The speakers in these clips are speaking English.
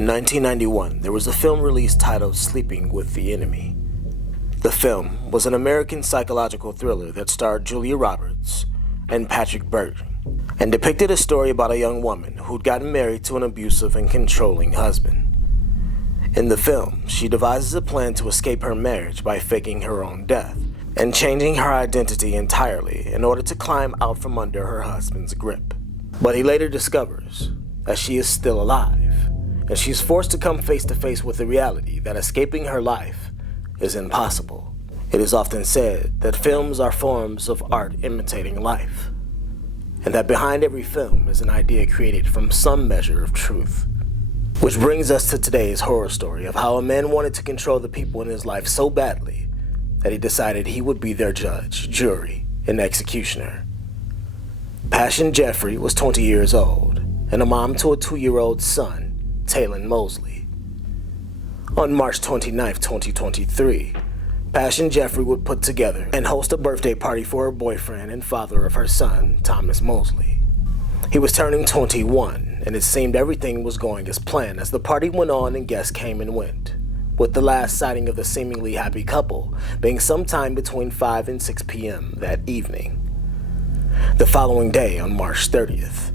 In 1991, there was a film released titled Sleeping with the Enemy. The film was an American psychological thriller that starred Julia Roberts and Patrick Bergin, and depicted a story about a young woman who'd gotten married to an abusive and controlling husband. In the film, she devises a plan to escape her marriage by faking her own death and changing her identity entirely in order to climb out from under her husband's grip. But he later discovers that she is still alive, and she's forced to come face to face with the reality that escaping her life is impossible. It is often said that films are forms of art imitating life, and that behind every film is an idea created from some measure of truth. Which brings us to today's horror story of how a man wanted to control the people in his life so badly that he decided he would be their judge, jury, and executioner. Pashun Jeffery was 20 years old and a mom to a 2-year-old son, Taylen Mosley. On March 29, 2023, Pashun Jeffery would put together and host a birthday party for her boyfriend and father of her son, Mosley. He was turning 21, and it seemed everything was going as planned as the party went on and guests came and went, with the last sighting of the seemingly happy couple being sometime between 5 and 6 p.m. that evening. The following day, on March 30th,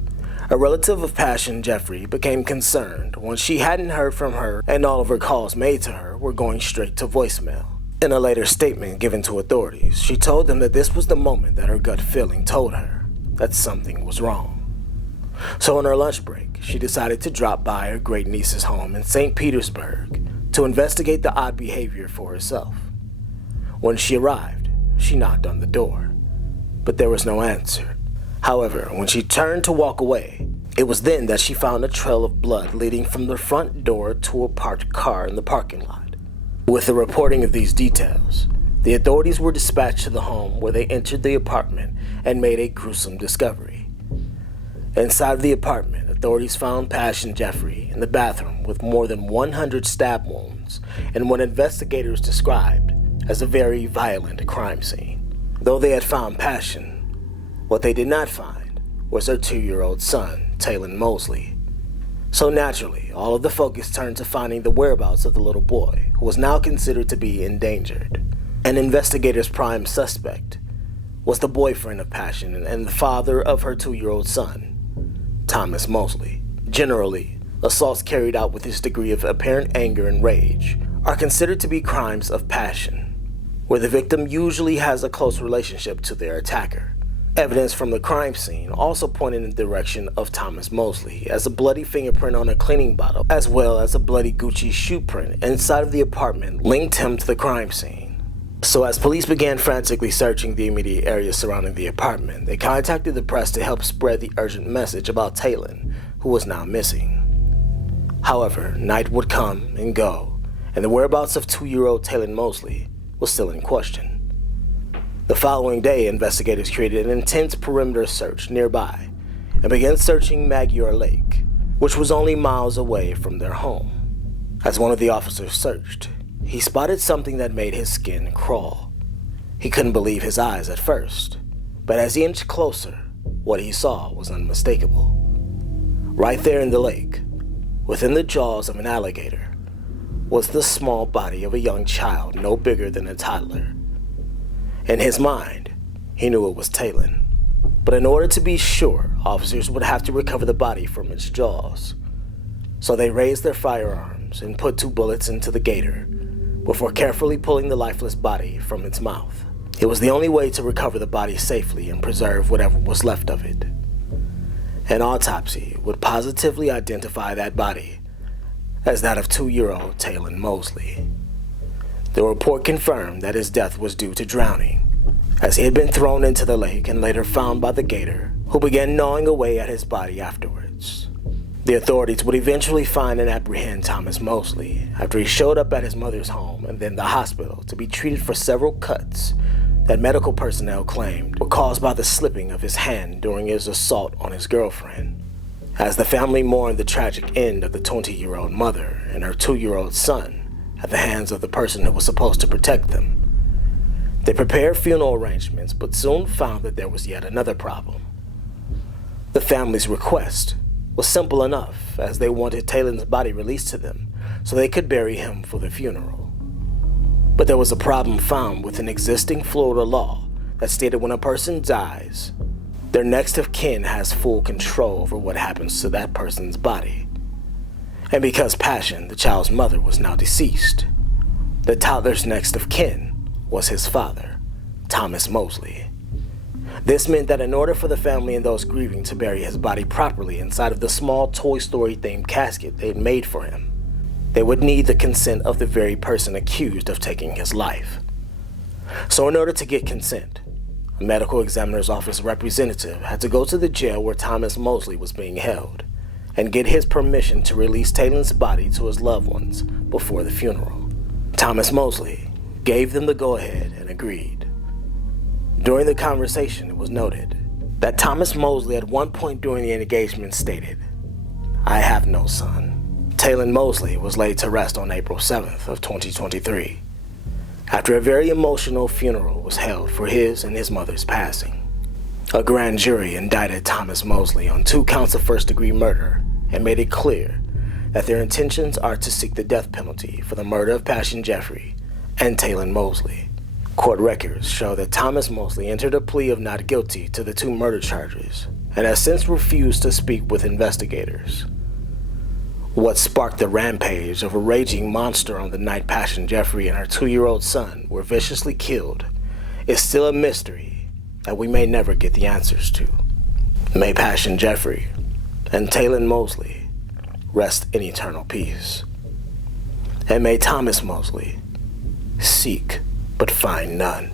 a relative of Pashun Jeffery became concerned when she hadn't heard from her and all of her calls made to her were going straight to voicemail. In a later statement given to authorities, she told them that this was the moment that her gut feeling told her that something was wrong. So on her lunch break, she decided to drop by her great-niece's home in St. Petersburg to investigate the odd behavior for herself. When she arrived, she knocked on the door, but there was no answer. However, when she turned to walk away, it was then that she found a trail of blood leading from the front door to a parked car in the parking lot. With the reporting of these details, the authorities were dispatched to the home where they entered the apartment and made a gruesome discovery. Inside of the apartment, authorities found Pashun Jeffery in the bathroom with more than 100 stab wounds in what investigators described as a very violent crime scene. Though they had found Pashun, what they did not find was her 2-year-old son, Taylen Mosley. So naturally, all of the focus turned to finding the whereabouts of the little boy, who was now considered to be endangered. An investigator's prime suspect was the boyfriend of Pashun and the father of her 2-year-old son, Mosley. Generally, assaults carried out with this degree of apparent anger and rage are considered to be crimes of passion, where the victim usually has a close relationship to their attacker. Evidence from the crime scene also pointed in the direction of Mosley, as a bloody fingerprint on a cleaning bottle, as well as a bloody Gucci shoe print inside of the apartment, linked him to the crime scene. So as police began frantically searching the immediate area surrounding the apartment, they contacted the press to help spread the urgent message about Taylen, who was now missing. However, night would come and go, and the whereabouts of 2-year-old Taylen Mosley was still in question. The following day, investigators created an intense perimeter search nearby and began searching Magyar Lake, which was only miles away from their home. As one of the officers searched, he spotted something that made his skin crawl. He couldn't believe his eyes at first, but as he inched closer, what he saw was unmistakable. Right there in the lake, within the jaws of an alligator, was the small body of a young child no bigger than a toddler. In his mind, he knew it was Taylen, but in order to be sure, officers would have to recover the body from its jaws. So they raised their firearms and put 2 bullets into the gator before carefully pulling the lifeless body from its mouth. It was the only way to recover the body safely and preserve whatever was left of it. An autopsy would positively identify that body as that of 2-year-old Taylen Mosley. The report confirmed that his death was due to drowning, as he had been thrown into the lake and later found by the gator, who began gnawing away at his body afterwards. The authorities would eventually find and apprehend Mosley after he showed up at his mother's home and then the hospital to be treated for several cuts that medical personnel claimed were caused by the slipping of his hand during his assault on his girlfriend. As the family mourned the tragic end of the 20-year-old mother and her 2-year-old son at the hands of the person who was supposed to protect them, they prepared funeral arrangements but soon found that there was yet another problem. The family's request was simple enough, as they wanted Taylen's body released to them so they could bury him for the funeral. But there was a problem found with an existing Florida law that stated when a person dies, their next of kin has full control over what happens to that person's body. And because Pashun, the child's mother, was now deceased, the toddler's next of kin was his father, Thomas Mosley. This meant that in order for the family and those grieving to bury his body properly inside of the small Toy Story-themed casket they'd made for him, they would need the consent of the very person accused of taking his life. So in order to get consent, a medical examiner's office representative had to go to the jail where Thomas Mosley was being held and get his permission to release Taylen's body to his loved ones before the funeral. Thomas Mosley gave them the go-ahead and agreed. During the conversation, it was noted that Thomas Mosley at one point during the engagement stated, "I have no son." Taylen Mosley was laid to rest on April 7th of 2023, after a very emotional funeral was held for his and his mother's passing. A grand jury indicted Thomas Mosley on 2 counts of first-degree murder and made it clear that their intentions are to seek the death penalty for the murder of Pashun Jeffery and Taylen Mosley. Court records show that Thomas Mosley entered a plea of not guilty to the 2 murder charges and has since refused to speak with investigators. What sparked the rampage of a raging monster on the night Pashun Jeffery and her 2-year-old son were viciously killed is still a mystery that we may never get the answers to. May Pashun Jeffery and Taylen Mosley rest in eternal peace. And may Thomas Mosley seek but find none.